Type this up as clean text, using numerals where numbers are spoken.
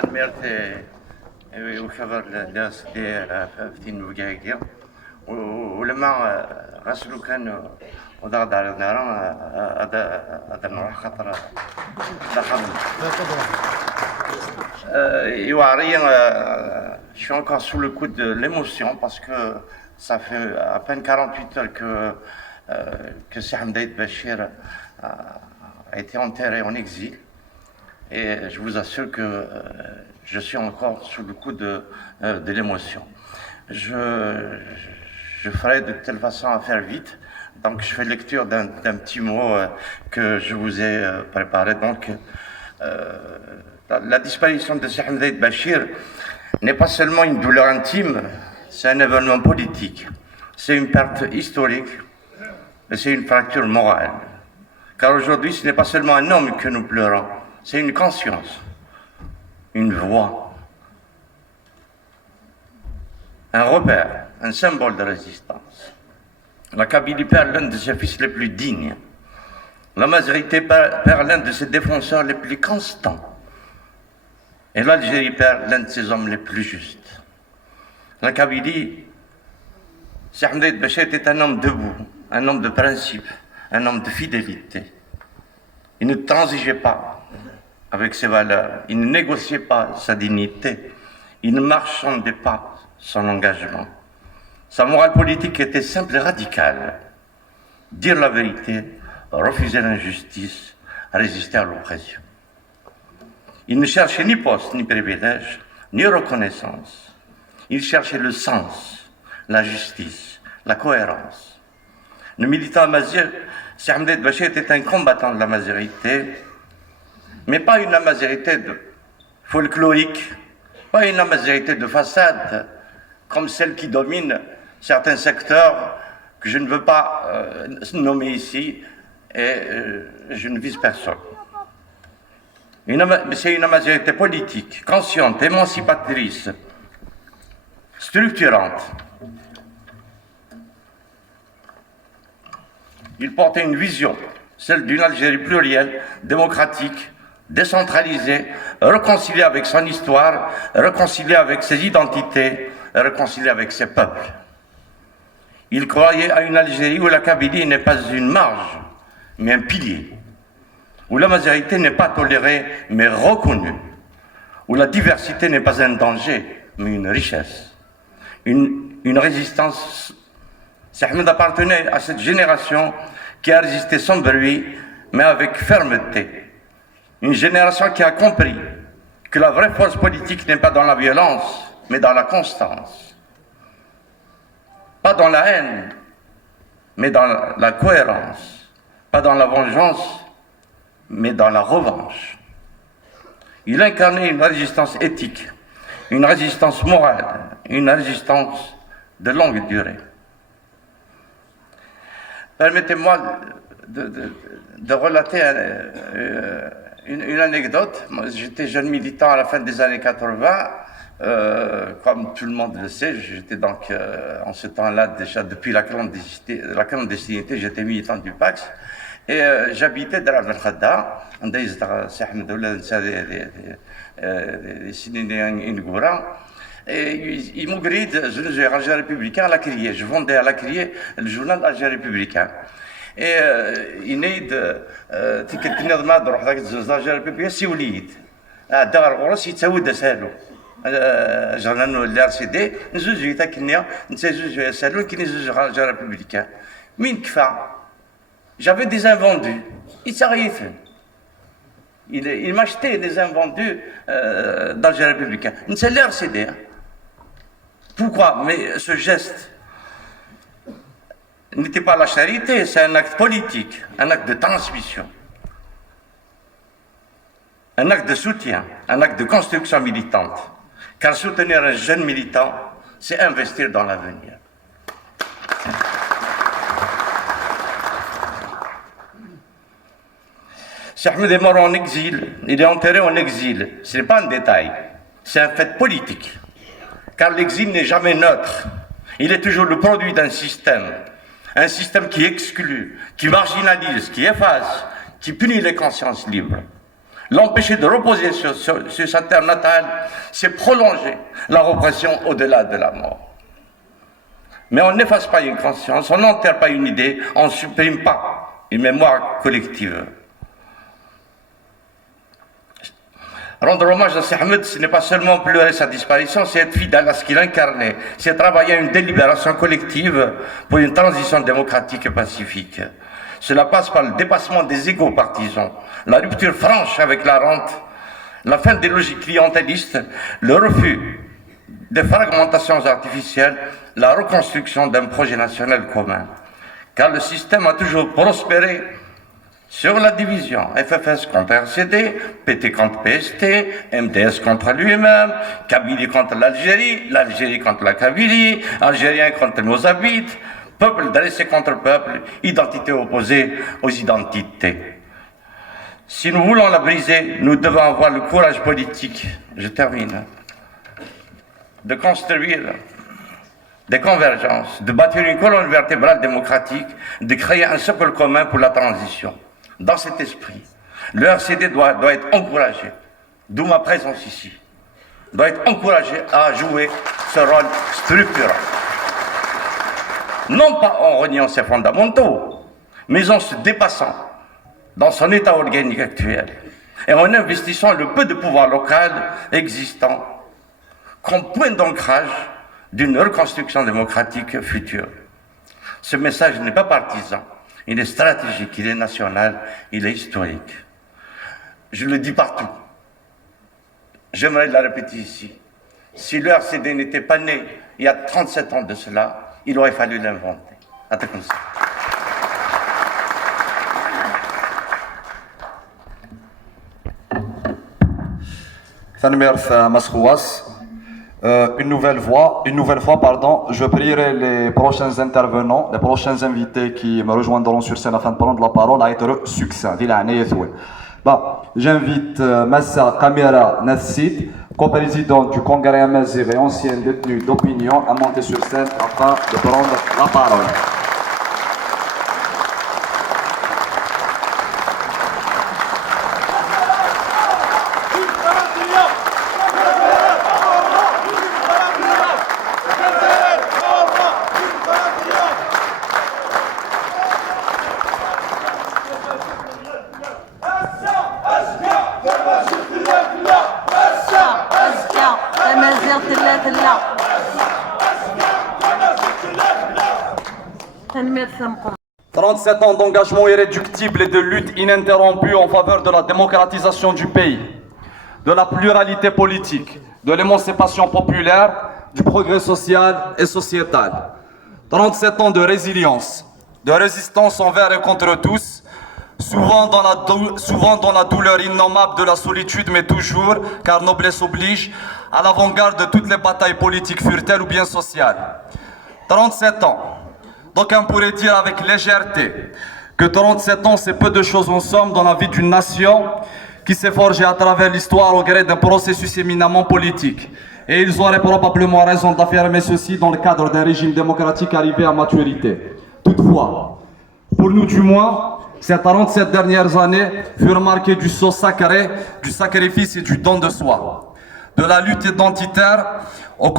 تنميرتي وخبر الناس دي في الوقاية ولما غسلوا كانوا وضغط على النار هذا نروح خطر دخل je suis encore sous le coup de l'émotion parce que ça fait à peine 48 heures que Cheikh Hamdaïd Bachir a été enterré en exil. Et je vous assure que je suis encore sous le coup de l'émotion. Je ferai de telle façon à faire vite. Donc je fais lecture d'un petit mot que je vous ai préparé. Donc la disparition de Cheikh Hamdaïd Bachir n'est pas seulement une douleur intime, c'est un événement politique. C'est une perte historique, mais c'est une fracture morale. Car aujourd'hui, ce n'est pas seulement un homme que nous pleurons, c'est une conscience, une voix, un repère, un symbole de résistance. La Kabylie perd l'un de ses fils les plus dignes. La majorité perd l'un de ses défenseurs les plus constants. Et l'Algérie perd l'un de ses hommes les plus justes. La Kabylie, Cheikh Hamdaïd Bachir était un homme debout, un homme de principe, un homme de fidélité. Il ne transigeait pas avec ses valeurs, il ne négociait pas sa dignité, il ne marchandait pas son engagement. Sa morale politique était simple et radicale. Dire la vérité, refuser l'injustice, résister à l'oppression. Il ne cherchait ni poste, ni privilège, ni reconnaissance. Il cherchait le sens, la justice, la cohérence. Le militant amazigh, Cheikh Hamdaïd Bachir était un combattant de la mazérité, mais pas une amazérité folklorique, pas une amazérité de façade, comme celle qui domine certains secteurs que je ne veux pas nommer ici, et je ne vise personne. C'est une amazérité politique, consciente, émancipatrice, structurante. Il portait une vision, celle d'une Algérie plurielle, démocratique, décentralisée, réconciliée avec son histoire, réconciliée avec ses identités, réconciliée avec ses peuples. Il croyait à une Algérie où la Kabylie n'est pas une marge, mais un pilier, où la majorité n'est pas tolérée, mais reconnue, où la diversité n'est pas un danger, mais une richesse, une résistance. Cheikh Ahmed appartenait à cette génération qui a résisté sans bruit, mais avec fermeté. Une génération qui a compris que la vraie force politique n'est pas dans la violence, mais dans la constance. Pas dans la haine, mais dans la cohérence. Pas dans la vengeance, mais dans la revanche. Il incarnait une résistance éthique, une résistance morale, une résistance de longue durée. Permettez-moi de relater une anecdote. Moi, j'étais jeune militant à la fin des années 80. Comme tout le monde le sait, j'étais donc en ce temps-là déjà depuis la clandestinité, j'étais militant du PAX. Et j'habitais dans la Khadda, on disait et il m'oublie de Alger républicain à la criée. Je vendais à la criée le journal Alger républicain. Et il est de تكتني ضماد روح ذاك الزوج الريبوبليكان سي وليد دار الغرس يتسود سالو جرنا الار سي دي نزوج تاكنيا نتزوج سالو كي نزوج Alger républicain. مين كفى j'avais des invendus يتسغيفن il m'achetait des invendus d'Alger républicain نتا الار سي دي. Pourquoi? Mais ce geste n'était pas la charité, c'est un acte politique, un acte de transmission, un acte de soutien, un acte de construction militante. Car soutenir un jeune militant, c'est investir dans l'avenir. Cheikh Ahmed est mort en exil, il est enterré en exil. Ce n'est pas un détail, c'est un fait politique. Car l'exil n'est jamais neutre. Il est toujours le produit d'un système. Un système qui exclut, qui marginalise, qui efface, qui punit les consciences libres. L'empêcher de reposer sur sa terre natale, c'est prolonger la répression au-delà de la mort. Mais on n'efface pas une conscience, on n'enterre pas une idée, on ne supprime pas une mémoire collective. Rendre hommage à Seydi Ahmed, ce n'est pas seulement pleurer sa disparition, c'est être fidèle à ce qu'il incarnait, c'est travailler à une délibération collective pour une transition démocratique et pacifique. Cela passe par le dépassement des égos partisans, la rupture franche avec la rente, la fin des logiques clientélistes, le refus des fragmentations artificielles, la reconstruction d'un projet national commun. Car le système a toujours prospéré sur la division. FFS contre RCD, PT contre PST, MDS contre lui-même, Kabylie contre l'Algérie, l'Algérie contre la Kabylie, Algériens contre Mozambique, peuple dressé contre peuple, identité opposée aux identités. Si nous voulons la briser, nous devons avoir le courage politique, je termine, de construire des convergences, de bâtir une colonne vertébrale démocratique, de créer un socle commun pour la transition. Dans cet esprit, le RCD doit être encouragé, d'où ma présence ici, doit être encouragé à jouer ce rôle structurant. Non pas en reniant ses fondamentaux, mais en se dépassant dans son état organique actuel et en investissant le peu de pouvoir local existant comme point d'ancrage d'une reconstruction démocratique future. Ce message n'est pas partisan, il est stratégique, il est national, il est historique. Je le dis partout. J'aimerais la répéter ici. Si le RCD n'était pas né il y a 37 ans de cela, il aurait fallu l'inventer. Attention. Une nouvelle fois, je prierai les prochains intervenants, les prochains invités qui me rejoindront sur scène afin de prendre la parole à être succincts. J'invite Massa Kamera Nassid, co-président du Congrès Amazigh et ancien détenu d'opinion, à monter sur scène afin de prendre la parole. « 37 ans d'engagement irréductible et de lutte ininterrompue en faveur de la démocratisation du pays, de la pluralité politique, de l'émancipation populaire, du progrès social et sociétal. 37 ans de résilience, de résistance envers et contre tous, souvent dans la douleur innommable de la solitude, mais toujours, car noblesse oblige, à l'avant-garde de toutes les batailles politiques furtelles ou bien sociales. 37 ans. D'aucuns pourraient dire avec légèreté que 37 ans c'est peu de choses en somme dans la vie d'une nation qui s'est forgée à travers l'histoire au gré d'un processus éminemment politique. Et ils auraient probablement raison d'affirmer ceci dans le cadre d'un régime démocratique arrivé à maturité. Toutefois, pour nous du moins, ces 47 dernières années furent marquées du sceau sacré, du sacrifice et du don de soi, de la lutte identitaire au